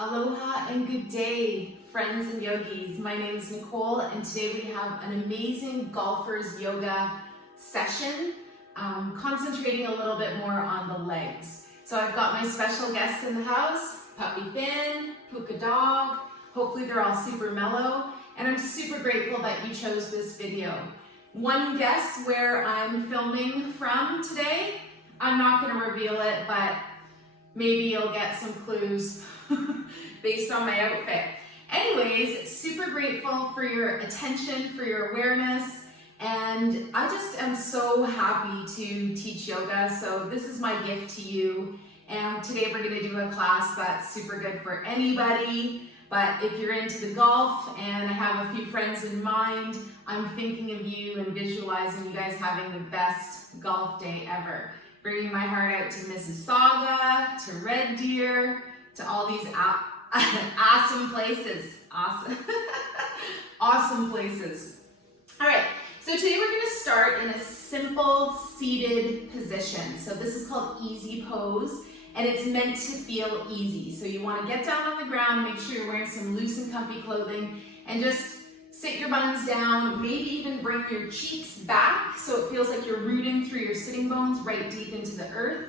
Aloha and good day, friends and yogis. My name is Nicole, and today we have an amazing golfers yoga session, concentrating a little bit more on the legs. So I've got my special guests in the house, Puppy Finn, Puka Dog. Hopefully they're all super mellow, and I'm super grateful that you chose this video. One guess where I'm filming from today, I'm not going to reveal it, but maybe you'll get some clues based on my outfit. Anyways, super grateful for your attention, for your awareness, and I just am so happy to teach yoga, so this is my gift to you. And today we're going to do a class that's super good for anybody, but if you're into the golf, and I have a few friends in mind, I'm thinking of you and visualizing you guys having the best golf day ever. Bringing my heart out to Mississauga, to Red Deer, to all these awesome places. Awesome places. All right, so today we're going to start in a simple seated position. So this is called easy pose, and it's meant to feel easy. So you want to get down on the ground, make sure you're wearing some loose and comfy clothing, and just sit your buns down, maybe even bring your cheeks back so it feels like you're rooting through your sitting bones right deep into the earth.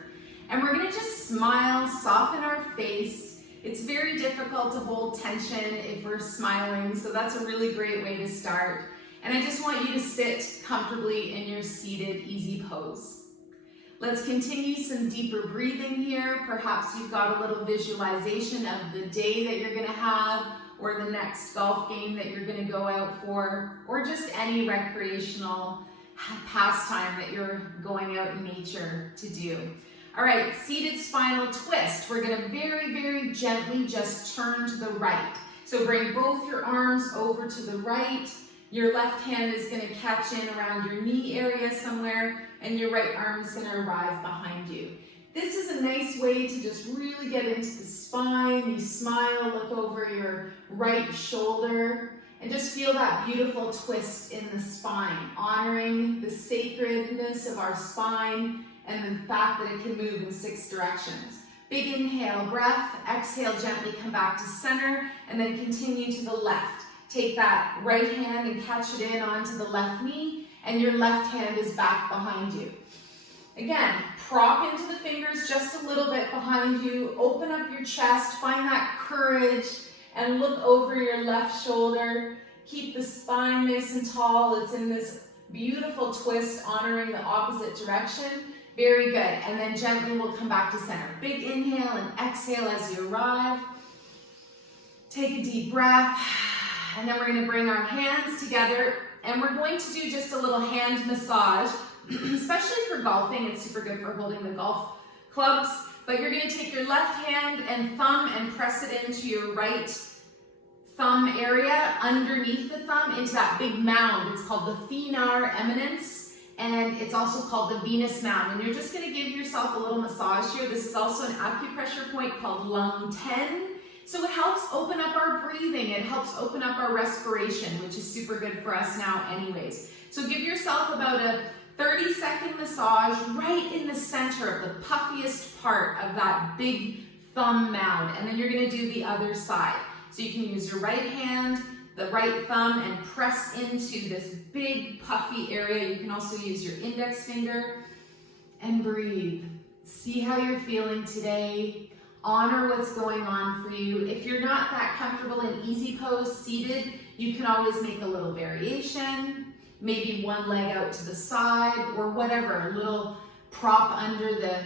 And we're gonna just smile, soften our face. It's very difficult to hold tension if we're smiling, so that's a really great way to start. And I just want you to sit comfortably in your seated easy pose. Let's continue some deeper breathing here. Perhaps you've got a little visualization of the day that you're gonna have, or the next golf game that you're gonna go out for, or just any recreational pastime that you're going out in nature to do. All right, seated spinal twist. We're gonna very, very gently just turn to the right. So bring both your arms over to the right. Your left hand is gonna catch in around your knee area somewhere, and your right arm is gonna arrive behind you. This is a nice way to just really get into the spine. You smile, look over your right shoulder, and just feel that beautiful twist in the spine, honoring the sacredness of our spine and the fact that it can move in 6 directions. Big inhale, breath, exhale, gently come back to center, and then continue to the left. Take that right hand and catch it in onto the left knee, and your left hand is back behind you. Again, prop into the fingers just a little bit behind you, open up your chest, find that courage, and look over your left shoulder. Keep the spine nice and tall. It's in this beautiful twist, honoring the opposite direction. Very good, and then gently we'll come back to center. Big inhale and exhale as you arrive. Take a deep breath, and then we're gonna bring our hands together, and we're going to do just a little hand massage. Especially for golfing, it's super good for holding the golf clubs, but you're gonna take your left hand and thumb and press it into your right thumb area, underneath the thumb, into that big mound. It's called the thenar eminence, and it's also called the Venus mound. And you're just gonna give yourself a little massage here. This is also an acupressure point called Lung 10. So it helps open up our breathing, it helps open up our respiration, which is super good for us now anyways. So give yourself about a 30-second massage right in the center of the puffiest part of that big thumb mound, and then you're gonna do the other side. So you can use your right hand, the right thumb, and press into this big puffy area. You can also use your index finger and breathe. See how you're feeling today. Honor what's going on for you. If you're not that comfortable in easy pose seated, you can always make a little variation. Maybe one leg out to the side or whatever, a little prop under the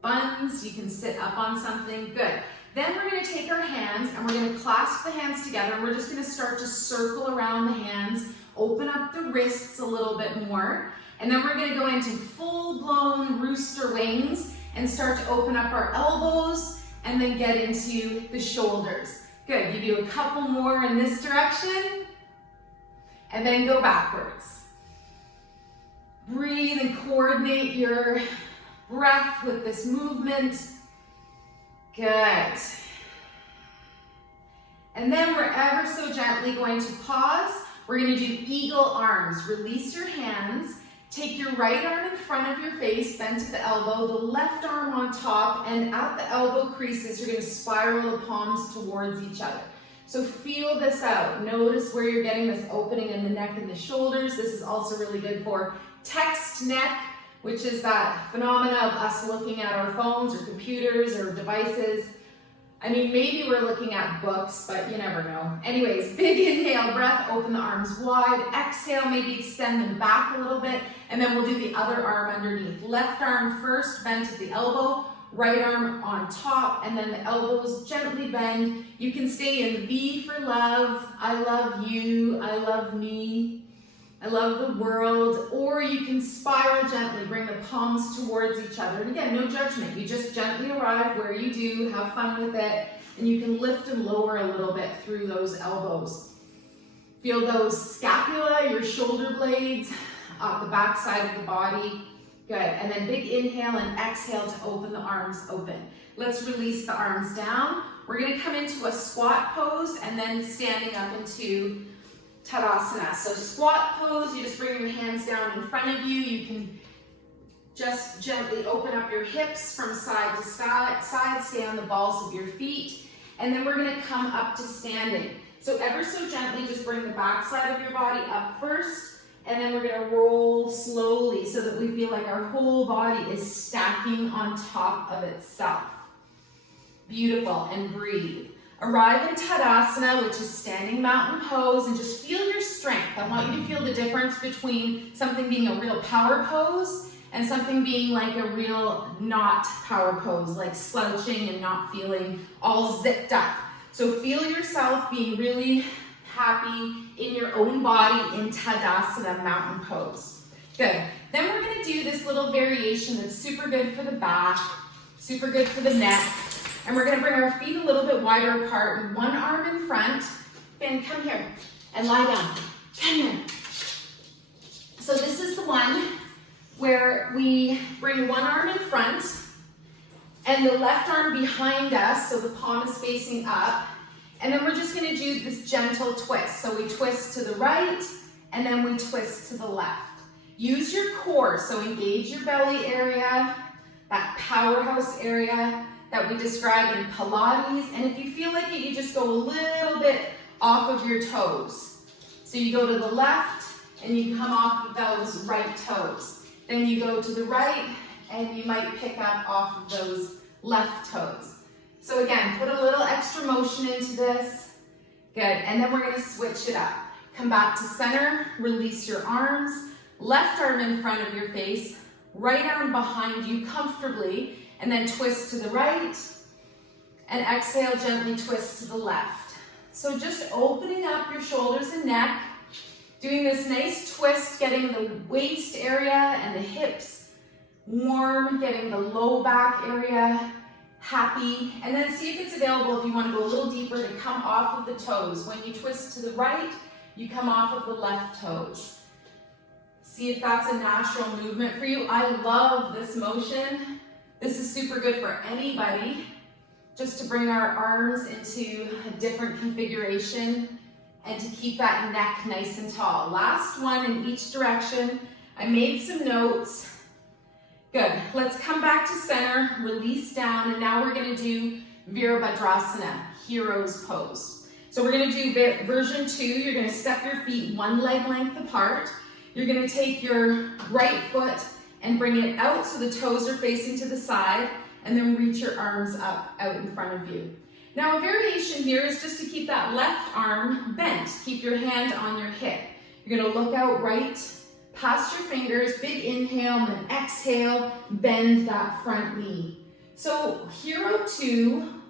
buns. You can sit up on something, good. Then we're gonna take our hands and we're gonna clasp the hands together, and we're just gonna start to circle around the hands, open up the wrists a little bit more, and then we're gonna go into full-blown rooster wings and start to open up our elbows and then get into the shoulders. Good, you do a couple more in this direction, and then go backwards. Breathe and coordinate your breath with this movement. Good. And then we're ever so gently going to pause. We're gonna do eagle arms. Release your hands, Take your right arm in front of your face, bent at the elbow, the left arm on top, and at the elbow creases, you're gonna spiral the palms towards each other. So feel this out. Notice where you're getting this opening in the neck and the shoulders. This is also really good for text neck, which is that phenomena of us looking at our phones or computers or devices. I mean, maybe we're looking at books, but you never know. Anyways, big inhale, breath, open the arms wide. Exhale, maybe extend them back a little bit, and then we'll do the other arm underneath. Left arm first, bent at the elbow, right arm on top, and then the elbows gently bend. You can stay in V for love, I love you, I love me, I love the world, or you can spiral gently, bring the palms towards each other. And again, no judgment. You just gently arrive where you do, have fun with it, and you can lift and lower a little bit through those elbows. Feel those scapula, your shoulder blades, up the back side of the body. Good, and then big inhale and exhale to open the arms open. Let's release the arms down. We're gonna come into a squat pose and then standing up into Tadasana. So squat pose, you just bring your hands down in front of you. You can just gently open up your hips from side to side, stay on the balls of your feet, and then we're gonna come up to standing. So ever so gently, just bring the back side of your body up first, and then we're gonna roll slowly so that we feel like our whole body is stacking on top of itself. Beautiful, and breathe. Arrive in Tadasana, which is standing mountain pose, and just feel your strength. I want you to feel the difference between something being a real power pose and something being like a real not power pose, like slouching and not feeling all zipped up. So feel yourself being really happy in your own body in Tadasana mountain pose. Good. Then we're going to do this little variation that's super good for the back, super good for the neck. And we're going to bring our feet a little bit wider apart with one arm in front. Finn, come here and lie down. Come here. So this is the one where we bring one arm in front and the left arm behind us, so the palm is facing up. And then we're just going to do this gentle twist. So we twist to the right and then we twist to the left. Use your core, so engage your belly area, that powerhouse area that we describe in Pilates, and if you feel like it, you just go a little bit off of your toes. So you go to the left, and you come off of those right toes. Then you go to the right, and you might pick up off of those left toes. So again, put a little extra motion into this. Good, and then we're gonna switch it up. Come back to center, release your arms, left arm in front of your face, right arm behind you comfortably, and then twist to the right, and exhale, gently twist to the left. So just opening up your shoulders and neck, doing this nice twist, getting the waist area and the hips warm, getting the low back area happy, and then see if it's available if you want to go a little deeper to come off of the toes. When you twist to the right, you come off of the left toes. See if that's a natural movement for you. I love this motion. This is super good for anybody, just to bring our arms into a different configuration and to keep that neck nice and tall. Last one in each direction. I made some notes. Good. Let's come back to center, release down, and now we're going to do Veerabhadrasana, hero's pose. So we're going to do version 2. You're going to step your feet one leg length apart. You're going to take your right foot and bring it out so the toes are facing to the side, and then reach your arms up out in front of you. Now a variation here is just to keep that left arm bent. Keep your hand on your hip. You're gonna look out right past your fingers, big inhale, and then exhale, bend that front knee. So Hero 2,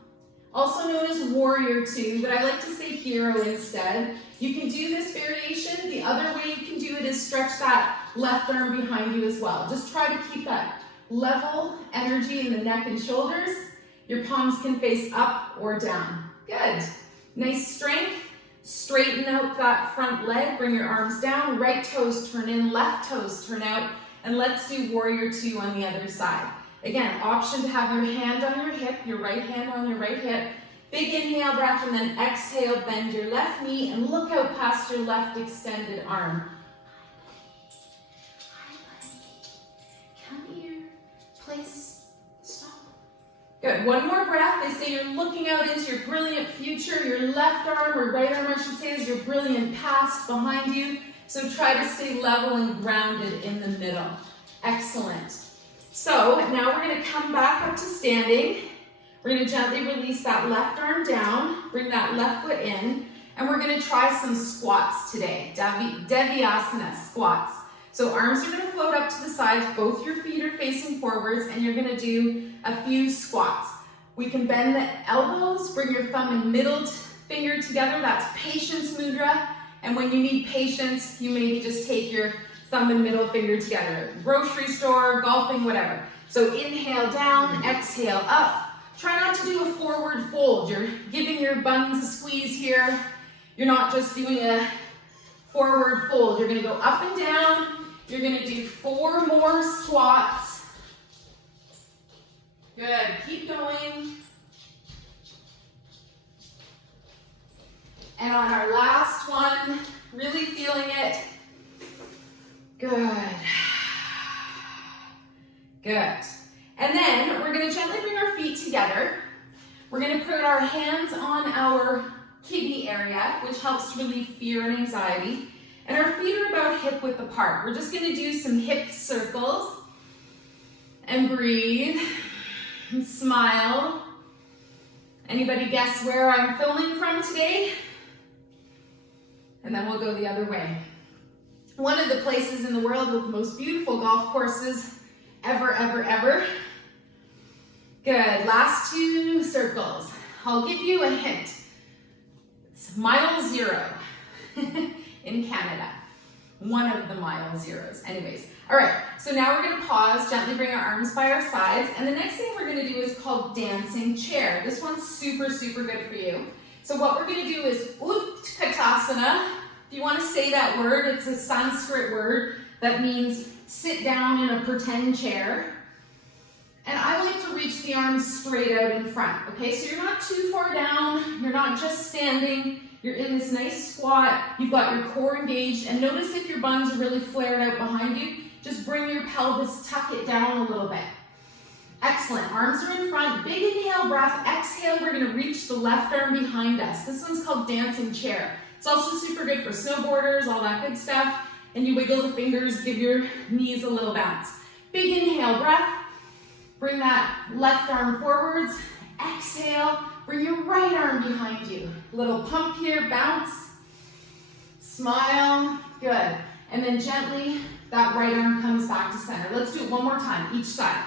also known as Warrior 2, but I like to say Hero instead. You can do this variation. The other way you can do it is stretch that left arm behind you as well. Just try to keep that level energy in the neck and shoulders. Your palms can face up or down. Good. Nice strength. Straighten out that front leg. Bring your arms down. Right toes turn in, left toes turn out. And let's do Warrior 2 on the other side. Again, option to have your hand on your hip, your right hand on your right hip. Big inhale, breath, and then exhale, bend your left knee and look out past your left extended arm. place, stop. Good, one more breath. They say you're looking out into your brilliant future. Your left arm, or right arm I should say, is your brilliant past behind you. So try to stay level and grounded in the middle. Excellent. So now we're going to come back up to standing. We're going to gently release that left arm down, bring that left foot in, and we're going to try some squats today. Devyasana, squats. So arms are going to float up to the sides, both your feet are facing forwards, and you're going to do a few squats. We can bend the elbows, bring your thumb and middle finger together, that's patience mudra, and when you need patience, you maybe just take your thumb and middle finger together. Grocery store, golfing, whatever. So inhale down, exhale up. Try not to do a forward fold. You're giving your buns a squeeze here. You're not just doing a forward fold. You're going to go up and down. You're going to do 4 more squats. Good. Keep going. And on our last one, really feeling it. Good. Good. And then we're going to gently bring our feet together. We're going to put our hands on our kidney area, which helps to relieve fear and anxiety. And our feet are about hip width apart. We're just going to do some hip circles. And breathe. And smile. Anybody guess where I'm filming from today? And then we'll go the other way. One of the places in the world with the most beautiful golf courses ever, ever, ever. Good, last 2 circles. I'll give you a hint. It's mile 0 in Canada. One of the mile zeros. Anyways, all right, so now we're gonna pause, gently bring our arms by our sides, and the next thing we're gonna do is called dancing chair. This one's super, super good for you. So what we're gonna do is Tadasana. If you wanna say that word, it's a Sanskrit word that means sit down in a pretend chair. And I like to reach the arms straight out in front, okay? So you're not too far down, you're not just standing, you're in this nice squat, you've got your core engaged, and notice if your buns are really flared out behind you, just bring your pelvis, tuck it down a little bit. Excellent, arms are in front, big inhale breath, exhale, we're gonna reach the left arm behind us. This one's called dancing chair. It's also super good for snowboarders, all that good stuff, and you wiggle the fingers, give your knees a little bounce. Big inhale breath, bring that left arm forwards, exhale, bring your right arm behind you. Little pump here, bounce, smile, good. And then gently, that right arm comes back to center. Let's do it one more time, each side.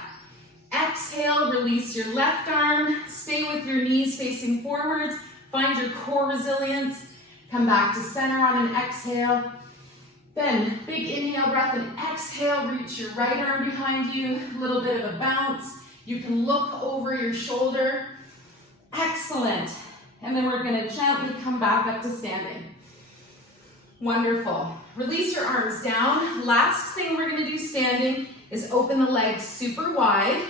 Exhale, release your left arm, stay with your knees facing forwards, find your core resilience, come back to center on an exhale. Then, big inhale breath and exhale, reach your right arm behind you, a little bit of a bounce. You can look over your shoulder. Excellent. And then we're gonna gently come back up to standing. Wonderful. Release your arms down. Last thing we're gonna do standing is open the legs super wide.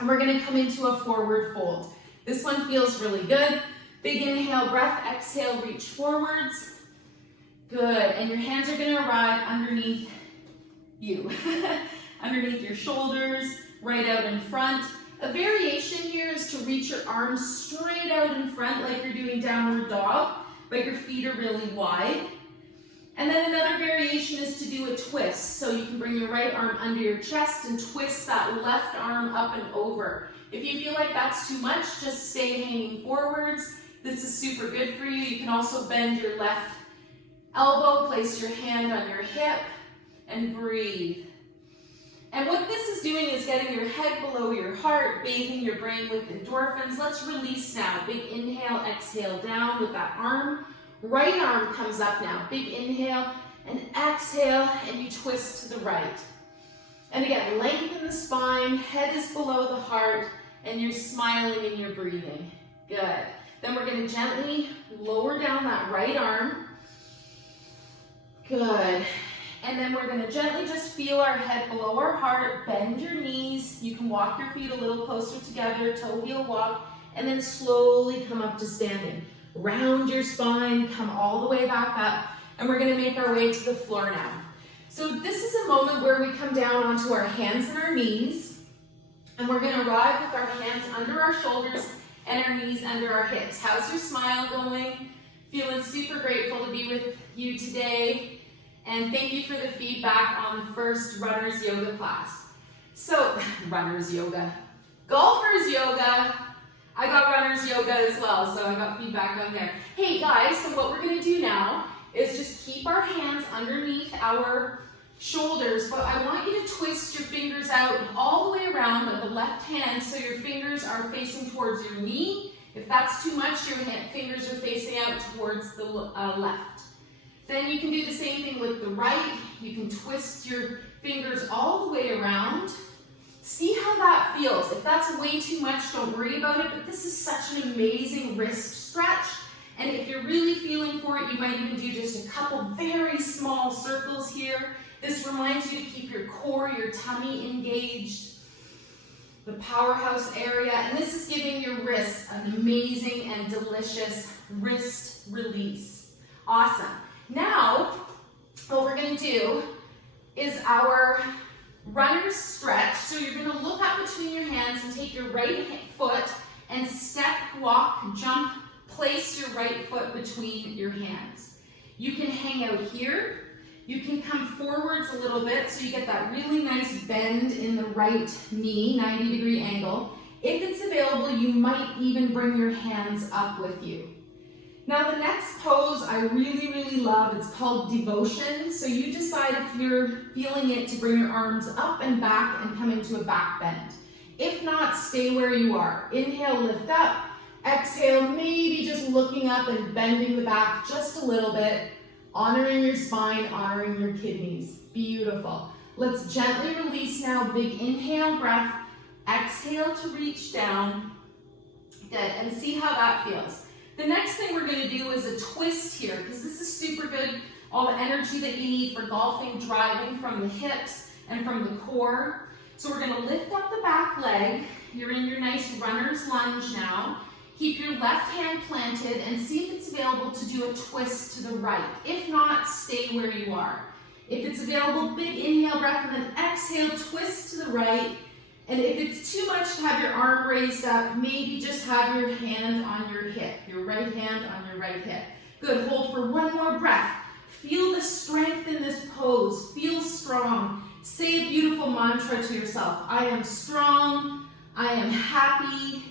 And we're gonna come into a forward fold. This one feels really good. Big inhale breath, exhale, reach forwards. Good, and your hands are gonna arrive underneath you. Underneath your shoulders, right out in front. A variation here is to reach your arms straight out in front like you're doing downward dog, but your feet are really wide. And then another variation is to do a twist. So you can bring your right arm under your chest and twist that left arm up and over. If you feel like that's too much, just stay hanging forwards. This is super good for you. You can also bend your left elbow, place your hand on your hip, and breathe. And what this is doing is getting your head below your heart, bathing your brain with endorphins. Let's release now. Big inhale, exhale down with that arm. Right arm comes up now. Big inhale and exhale, and you twist to the right. And again, lengthen the spine, head is below the heart, and you're smiling and you're breathing. Good. Then we're going to gently lower down that right arm. Good. And then we're going to gently just feel our head below our heart, bend your knees. You can walk your feet a little closer together, toe heel walk, and then slowly come up to standing. Round your spine, come all the way back up, and we're going to make our way to the floor now. So this is a moment where we come down onto our hands and our knees. And we're gonna arrive with our hands under our shoulders and our knees under our hips. How's your smile going? Feeling super grateful to be with you today. And thank you for the feedback on the first runner's yoga class. So, runner's yoga, golfer's yoga. I got runner's yoga as well, so I got feedback on there. Hey guys, so what we're gonna do now is just keep our hands underneath our shoulders, but I want you to twist your fingers out all the way around on the left hand so your fingers are facing towards your knee. If that's too much, your fingers are facing out towards the left. Then you can do the same thing with the right. You can twist your fingers all the way around. See how that feels. If that's way too much, don't worry about it, but this is such an amazing wrist stretch. And if you're really feeling for it, you might even do just a couple very small circles here. This reminds you to keep your core, your tummy engaged, the powerhouse area, and this is giving your wrists an amazing and delicious wrist release. Awesome. Now, what we're gonna do is our runner's stretch. So you're gonna look up between your hands and take your right foot and step, walk, jump, place your right foot between your hands. You can hang out here. You can come forwards a little bit so you get that really nice bend in the right knee, 90-degree angle. If it's available, you might even bring your hands up with you. Now the next pose I really, really love, it's called devotion. So you decide if you're feeling it to bring your arms up and back and come into a back bend. If not, stay where you are. Inhale, lift up. Exhale, maybe just looking up and bending the back just a little bit. Honoring your spine, honoring your kidneys. Beautiful. Let's gently release now. Big inhale, breath. Exhale to reach down. Good, and see how that feels. The next thing we're gonna do is a twist here, because this is super good. All the energy that you need for golfing, driving from the hips and from the core. So we're gonna lift up the back leg. You're in your nice runner's lunge now. Keep your left hand planted and see if it's available to do a twist to the right. If not, stay where you are. If it's available, big inhale breath and then exhale, twist to the right. And if it's too much to have your arm raised up, maybe just have your hand on your hip, your right hand on your right hip. Good, hold for one more breath. Feel the strength in this pose, feel strong. Say a beautiful mantra to yourself. I am strong, I am happy,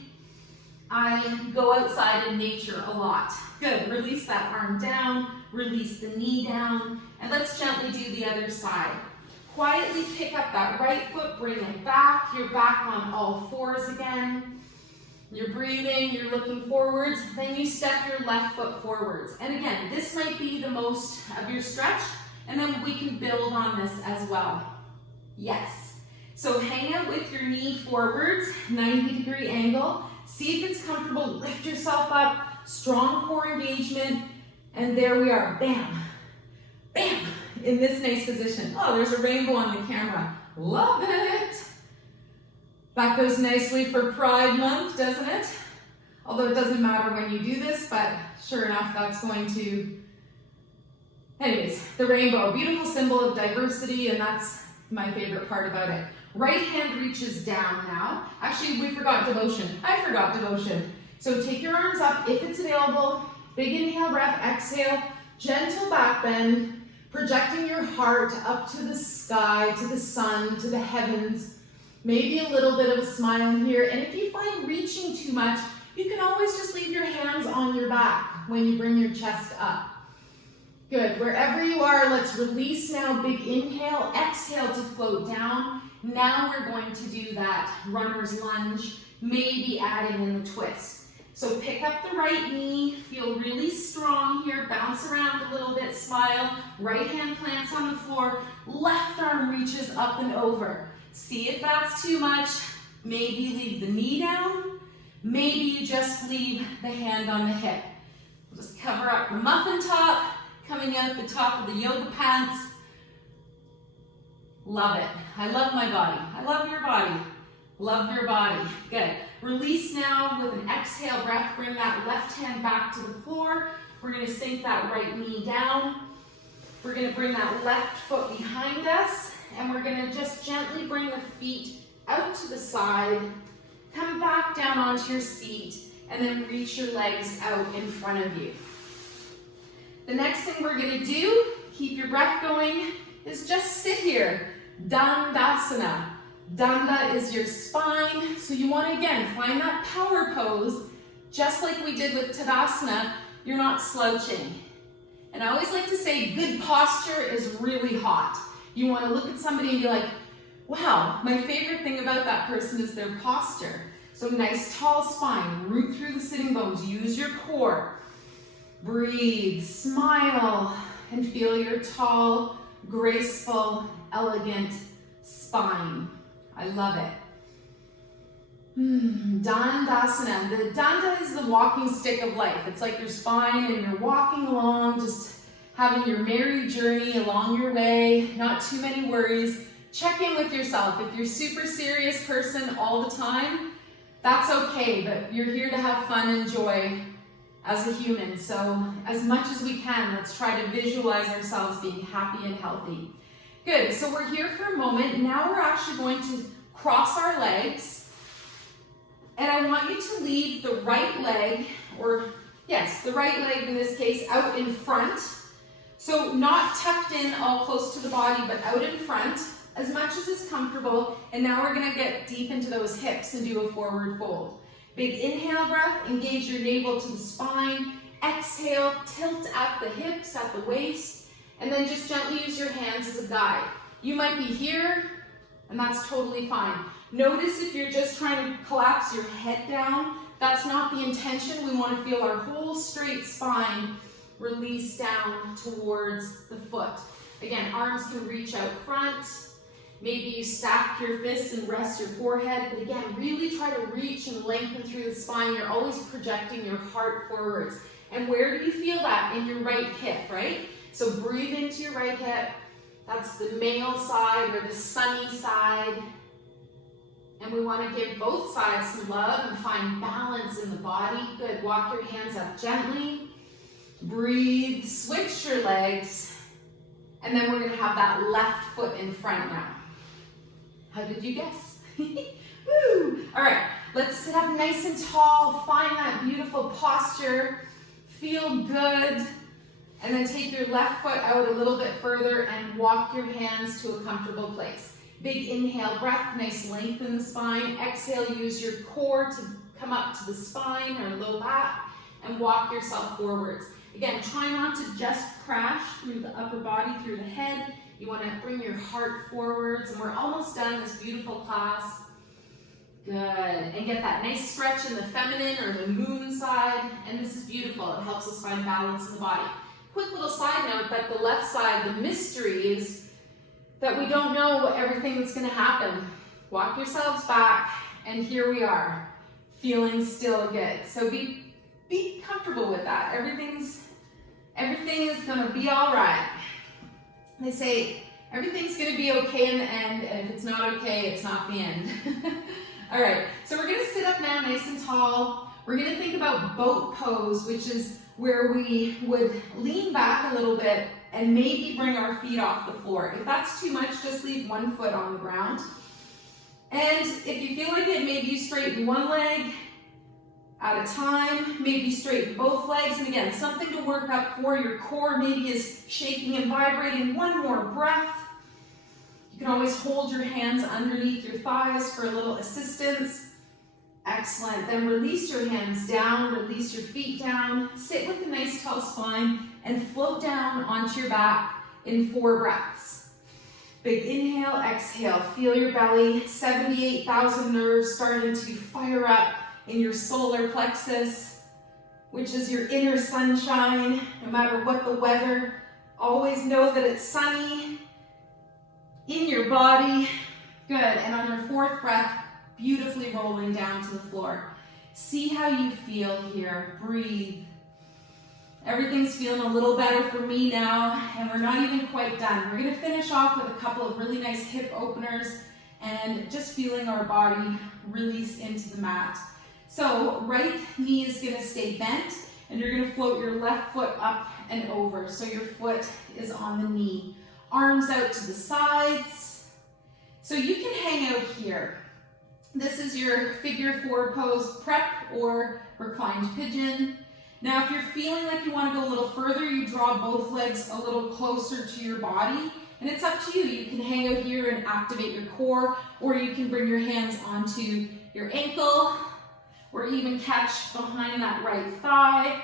I go outside in nature a lot. Good, release that arm down, release the knee down, and let's gently do the other side. Quietly pick up that right foot, bring it back. You're back on all fours again. You're breathing, you're looking forwards, then you step your left foot forwards. And again, this might be the most of your stretch, and then we can build on this as well. Yes. So hang out with your knee forwards, 90-degree angle. See if it's comfortable, lift yourself up, strong core engagement, and there we are, bam, bam, in this nice position. Oh, there's a rainbow on the camera, love it. That goes nicely for Pride Month, doesn't it? Although it doesn't matter when you do this, but sure enough, that's going to, anyways, the rainbow, beautiful symbol of diversity, and that's my favorite part about it. Right hand reaches down now. Actually, we forgot devotion. I forgot devotion. So take your arms up if it's available. Big inhale, breath, exhale, gentle back bend, projecting your heart up to the sky, to the sun, to the heavens. Maybe a little bit of a smile here. And if you find reaching too much, you can always just leave your hands on your back when you bring your chest up. Good, wherever you are, let's release now. Big inhale, exhale to float down. Now we're going to do that runner's lunge, maybe adding in the twist. So pick up the right knee, feel really strong here, bounce around a little bit, smile, right hand plants on the floor, left arm reaches up and over. See if that's too much, maybe leave the knee down, maybe you just leave the hand on the hip. Just cover up the muffin top, coming out the top of the yoga pants. Love it. I love my body. I love your body. Love your body. Good. Release now with an exhale breath. Bring that left hand back to the floor. We're going to sink that right knee down. We're going to bring that left foot behind us. And we're going to just gently bring the feet out to the side, come back down onto your seat, and then reach your legs out in front of you. The next thing we're gonna do, keep your breath going, is just sit here. Dandasana. Danda is your spine, so you want to, again, find that power pose, just like we did with Tadasana. You're not slouching. And I always like to say good posture is really hot. You want to look at somebody and be like, wow, my favorite thing about that person is their posture. So nice tall spine, root through the sitting bones, use your core. Breathe, smile, and feel your tall, graceful, elegant spine. I love it. Dandasana. The danda is the walking stick of life. It's like your spine and you're walking along, just having your merry journey along your way, not too many worries. Check in with yourself. If you're a super serious person all the time, that's okay, but you're here to have fun and joy as a human. So as much as we can, let's try to visualize ourselves being happy and healthy. Good, so we're here for a moment. Now we're actually going to cross our legs. And I want you to leave the right leg, or yes, the right leg in this case, out in front. So not tucked in all close to the body, but out in front, as much as is comfortable. And now we're gonna get deep into those hips and do a forward fold. Big inhale breath, engage your navel to the spine. Exhale, tilt at the hips, at the waist. And then just gently use your hands as a guide. You might be here, and that's totally fine. Notice if you're just trying to collapse your head down, that's not the intention. We want to feel our whole straight spine release down towards the foot. Again, arms can reach out front. Maybe you stack your fists and rest your forehead. But again, really try to reach and lengthen through the spine. You're always projecting your heart forwards. And where do you feel that? In your right hip, right? So breathe into your right hip. That's the male side or the sunny side. And we want to give both sides some love and find balance in the body. Good, walk your hands up gently. Breathe, switch your legs. And then we're going to have that left foot in front now. How did you guess? Woo! All right, let's sit up nice and tall. Find that beautiful posture. Feel good. And then take your left foot out a little bit further and walk your hands to a comfortable place. Big inhale breath, nice length in the spine. Exhale, use your core to come up to the spine or low back and walk yourself forwards. Again, try not to just crash through the upper body, through the head. You want to bring your heart forwards, and we're almost done this beautiful class. Good, and get that nice stretch in the feminine or the moon side, and this is beautiful. It helps us find balance in the body. Quick little side note that the left side, the mystery is that we don't know everything that's going to happen. Walk yourselves back, and here we are, feeling still good. So be comfortable with that. Everything is going to be all right. They say everything's going to be okay in the end, and if it's not okay, it's not the end. All right, so we're going to sit up now nice and tall. We're going to think about boat pose, which is where we would lean back a little bit and maybe bring our feet off the floor. If that's too much, just leave one foot on the ground. And if you feel like it, maybe you straighten one leg at a time, maybe straighten both legs. And again, something to work up for. Your core maybe is shaking and vibrating. One more breath. You can always hold your hands underneath your thighs for a little assistance. Excellent. Then release your hands down, release your feet down, sit with a nice tall spine, and float down onto your back in 4 breaths. Big inhale, exhale. Feel your belly, 78,000 nerves starting to fire up in your solar plexus, which is your inner sunshine. No matter what the weather, always know that it's sunny in your body. Good. And on your 4th breath, beautifully rolling down to the floor. See how you feel here. Breathe. Everything's feeling a little better for me now, and we're not even quite done. We're going to finish off with a couple of really nice hip openers and just feeling our body release into the mat. So right knee is going to stay bent, and you're going to float your left foot up and over. So your foot is on the knee. Arms out to the sides. So you can hang out here. This is your figure 4 pose prep or reclined pigeon. Now, if you're feeling like you want to go a little further, you draw both legs a little closer to your body, and it's up to you. You can hang out here and activate your core, or you can bring your hands onto your ankle, or even catch behind that right thigh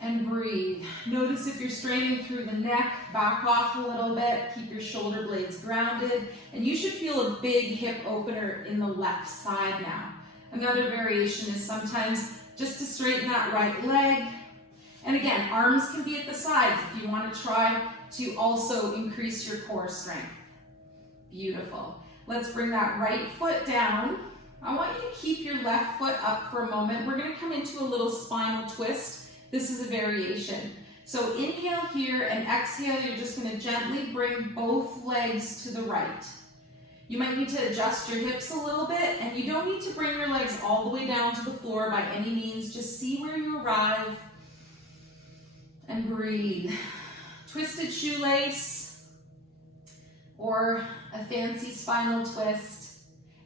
and breathe. Notice if you're straining through the neck, back off a little bit, keep your shoulder blades grounded, and you should feel a big hip opener in the left side now. Another variation is sometimes just to straighten that right leg. And again, arms can be at the sides if you want to try to also increase your core strength. Beautiful. Let's bring that right foot down. I want you to keep your left foot up for a moment. We're going to come into a little spinal twist. This is a variation. So inhale here and exhale, you're just going to gently bring both legs to the right. You might need to adjust your hips a little bit, and you don't need to bring your legs all the way down to the floor by any means. Just see where you arrive and breathe. Twisted shoelace or a fancy spinal twist.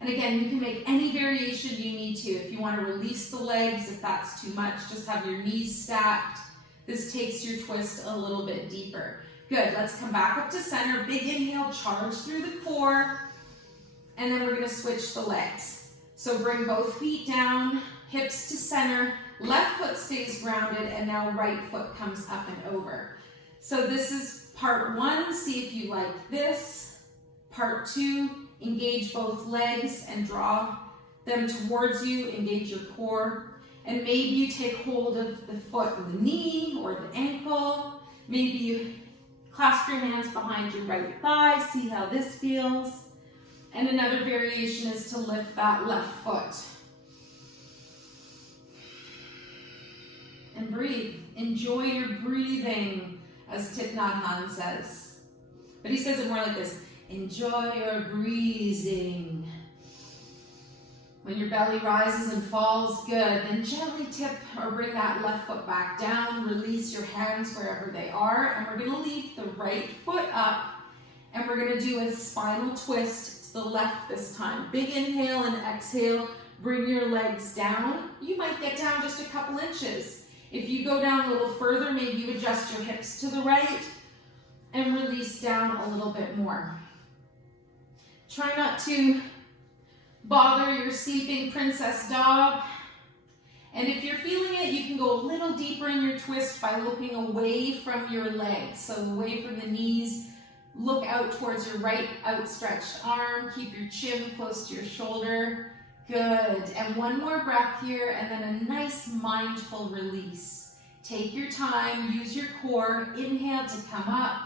And again, you can make any variation you need to. If you want to release the legs, if that's too much, just have your knees stacked. This takes your twist a little bit deeper. Good, let's come back up to center. Big inhale, charge through the core. And then we're going to switch the legs. So bring both feet down, hips to center, left foot stays grounded, and now right foot comes up and over. So this is part 1, see if you like this. Part 2, engage both legs and draw them towards you, engage your core. And maybe you take hold of the foot or the knee or the ankle. Maybe you clasp your hands behind your right thigh, see how this feels. And another variation is to lift that left foot. And breathe. Enjoy your breathing, as Thich Nhat Hanh says. But he says it more like this. Enjoy your breathing. When your belly rises and falls, good. Then gently tip or bring that left foot back down. Release your hands wherever they are. And we're going to leave the right foot up. And we're going to do a spinal twist to the left this time. Big inhale and exhale. Bring your legs down. You might get down just a couple inches. If you go down a little further, maybe you adjust your hips to the right and release down a little bit more. Try not to bother your sleeping princess dog. And if you're feeling it, you can go a little deeper in your twist by looking away from your legs. So away from the knees, look out towards your right outstretched arm. Keep your chin close to your shoulder. Good. And one more breath here, and then a nice mindful release. Take your time, use your core. Inhale to come up.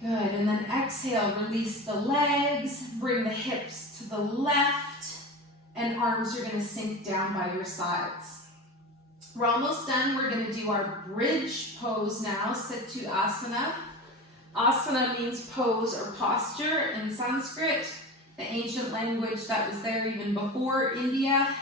Good, and then exhale, release the legs, bring the hips to the left, and arms are going to sink down by your sides. We're almost done. We're going to do our bridge pose now, Tadasana. Asana means pose or posture in Sanskrit, the ancient language that was there even before India.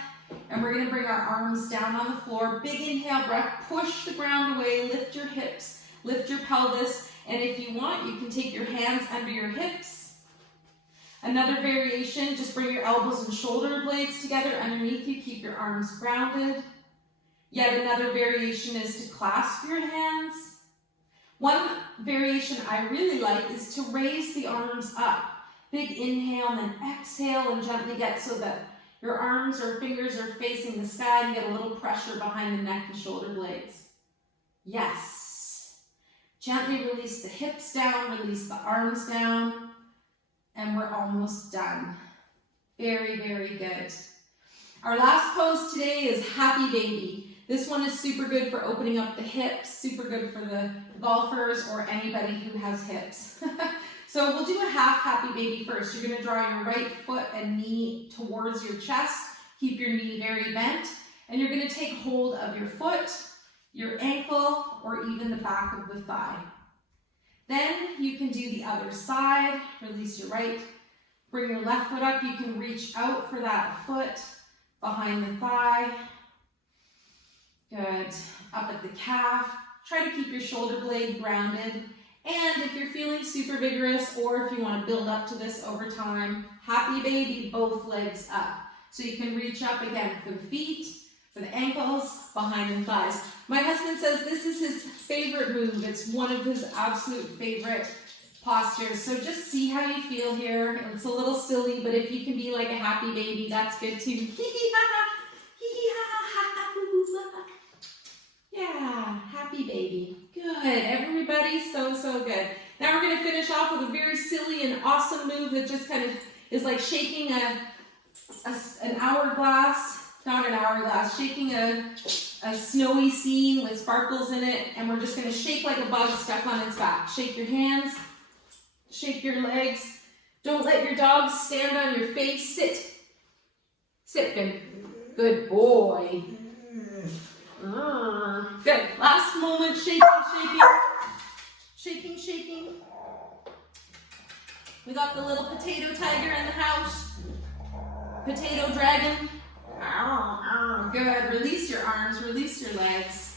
And we're going to bring our arms down on the floor. Big inhale breath, push the ground away, lift your hips, lift your pelvis. And if you want, you can take your hands under your hips. Another variation, just bring your elbows and shoulder blades together underneath you. Keep your arms grounded. Yet another variation is to clasp your hands. One variation I really like is to raise the arms up. Big inhale and then exhale and gently get so that your arms or fingers are facing the sky and get a little pressure behind the neck and shoulder blades. Yes. Gently release the hips down, release the arms down, and we're almost done. Very, very good. Our last pose today is Happy Baby. This one is super good for opening up the hips, super good for the golfers or anybody who has hips. So we'll do a half Happy Baby first. You're going to draw your right foot and knee towards your chest. Keep your knee very bent, and you're going to take hold of your foot, your ankle, or even the back of the thigh. Then you can do the other side. Release your right. Bring your left foot up. You can reach out for that foot behind the thigh. Good. Up at the calf. Try to keep your shoulder blade grounded. And if you're feeling super vigorous, or if you want to build up to this over time, Happy baby, both legs up. So you can reach up again for the feet, for the ankles, behind the thighs. My husband says this is his favorite move. It's one of his absolute favorite postures. So just see how you feel here. It's a little silly, but if you can be like a happy baby, that's good too. Yeah, happy baby. Good, everybody, so good. Now we're gonna finish off with a very silly and awesome move that just kind of is like shaking an hourglass, not an hourglass, shaking a snowy scene with sparkles in it, and we're just gonna shake like a bug stuck on its back. Shake your hands, shake your legs. Don't let your dog stand on your face. Sit. Sit, Finn. Good boy. Good. Last moment, shaking. Shaking. We got the little potato tiger in the house. Potato dragon. Good. Release your arms, release your legs.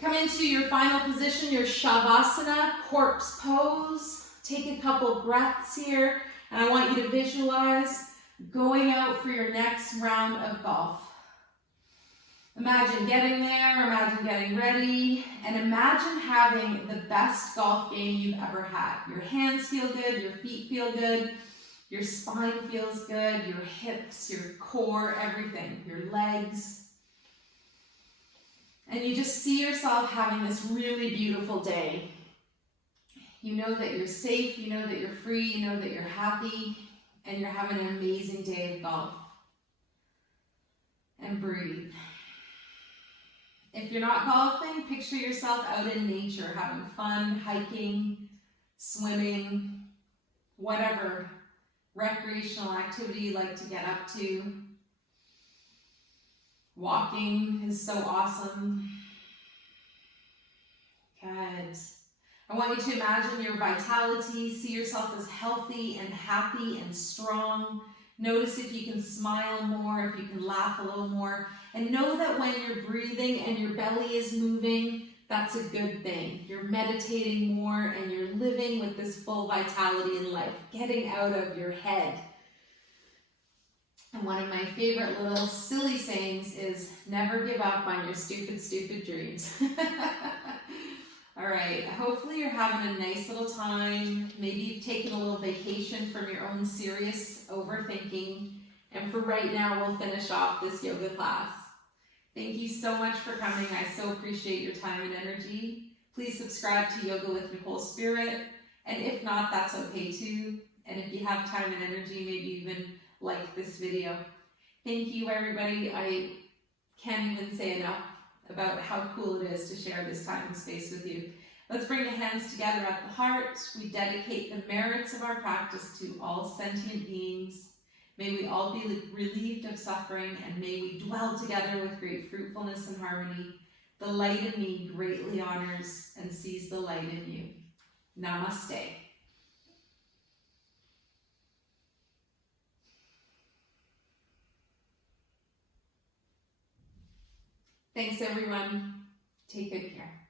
Come into your final position, your Shavasana, corpse pose. Take a couple breaths here, and I want you to visualize going out for your next round of golf. Imagine getting there, imagine getting ready, and imagine having the best golf game you've ever had. Your hands feel good, your feet feel good, your spine feels good, your hips, your core, everything, your legs. And you just see yourself having this really beautiful day. You know that you're safe, you know that you're free, you know that you're happy, and you're having an amazing day of golf. And breathe. If you're not golfing, picture yourself out in nature, having fun, hiking, swimming, whatever recreational activity you like to get up to. Walking is so awesome. Good. I want you to imagine your vitality, see yourself as healthy and happy and strong. Notice if you can smile more, if you can laugh a little more. And know that when you're breathing and your belly is moving, that's a good thing. You're meditating more and you're living with this full vitality in life, getting out of your head. And one of my favorite little silly sayings is, never give up on your stupid dreams. All right, hopefully you're having a nice little time. Maybe you've taken a little vacation from your own serious overthinking. And for right now, we'll finish off this yoga class. Thank you so much for coming. I so appreciate your time and energy. Please subscribe to Yoga with Nicole Spirit. And if not, that's okay too. And if you have time and energy, maybe even like this video. Thank you, everybody. I can't even say enough about how cool it is to share this time and space with you. Let's bring the hands together at the heart. We dedicate the merits of our practice to all sentient beings. May we all be relieved of suffering, and may we dwell together with great fruitfulness and harmony. The light in me greatly honors and sees the light in you. Namaste. Thanks, everyone. Take good care.